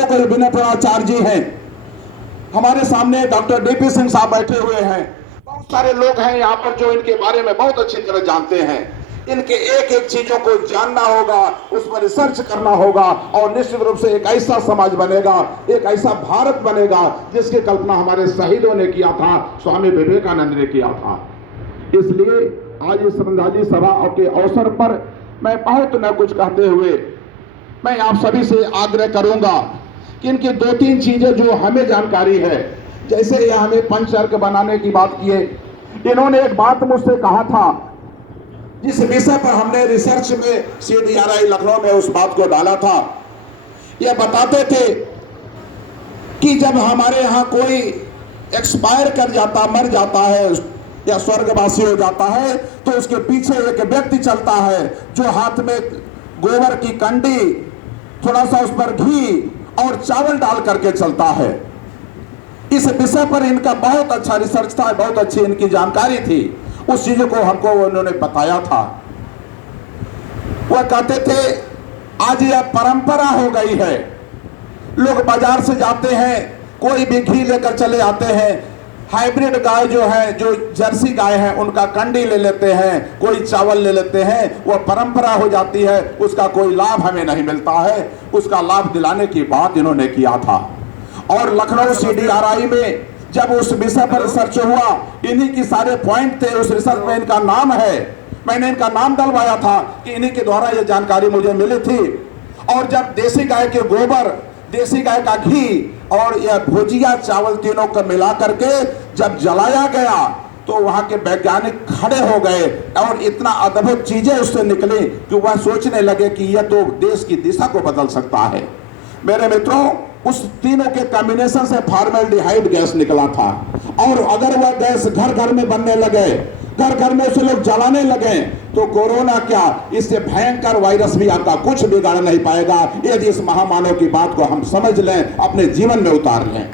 बातों को विनोदाचार्य जी हैं, हमारे सामने डॉक्टर डीपी सिंह साहब बैठे हुए हैं, बहुत सारे लोग हैं यहाँ पर जो इनके बारे में बहुत अच्छी तरह जानते हैं। इनके एक एक चीजों को जानना होगा, उस पर रिसर्च करना होगा और निश्चित रूप से एक ऐसा समाज बनेगा, एक ऐसा भारत बनेगा जिसकी कल्पना हमारे शहीदों ने किया था, स्वामी विवेकानंद ने किया था। इसलिए आज इस श्रद्धांजलि सभा के अवसर पर मैं बहुत न कुछ कहते हुए मैं आप सभी से आग्रह करूंगा कि इनकी दो तीन चीजें जो हमें जानकारी है, जैसे ये हमें पंचतर्क बनाने की बात किए, इन्होंने एक बात मुझसे कहा था जिस विषय पर हमने रिसर्च में CDRI लखनऊ में उस बात को डाला था। यह बताते थे कि जब हमारे यहाँ कोई एक्सपायर कर जाता, मर जाता है या स्वर्गवासी हो जाता है, तो उसके पीछे एक व्यक्ति चलता है जो हाथ में गोबर की कंडी, थोड़ा सा उस पर घी और चावल डाल करके चलता है। इस विषय पर इनका बहुत अच्छा रिसर्च था, बहुत अच्छी इनकी जानकारी थी। उस चीज को हमको उन्होंने बताया था। वह कहते थे आज यह परंपरा हो गई है, लोग बाजार से जाते हैं, कोई भी घी लेकर चले आते हैं, हाइब्रिड गाय जो है, जो जर्सी गाय है, उनका कंडी ले लेते हैं, कोई चावल ले लेते हैं, वह परंपरा हो जाती है, उसका कोई लाभ हमें नहीं मिलता है। उसका लाभ दिलाने की बात इन्होंने किया था। और लखनऊ CDRI में जब उस विषय पर रिसर्च हुआ, इन्हीं की सारे पॉइंट थे उस रिसर्च में, इनका नाम है, मैंने इनका नाम डलवाया था कि इन्हीं के द्वारा ये जानकारी मुझे मिली थी। और जब देसी गाय के गोबर, देसी गाय का घी और यह भुजिया चावल तीनों को मिला करके जब जलाया गया, तो वहां के वैज्ञानिक खड़े हो गए और इतना अद्भुत चीजें उससे निकली कि वह सोचने लगे कि यह तो देश की दिशा को बदल सकता है। मेरे मित्रों, उस तीनों के कॉम्बिनेशन से फॉर्मेल्डिहाइड गैस निकला था। और अगर वह गैस घर घर में बनने लगे, घर घर में उसे लोग जलाने लगे, तो कोरोना क्या, इससे भयंकर वायरस भी आपका कुछ बिगाड़ नहीं पाएगा, यदि इस महामानव की बात को हम समझ लें, अपने जीवन में उतार लें।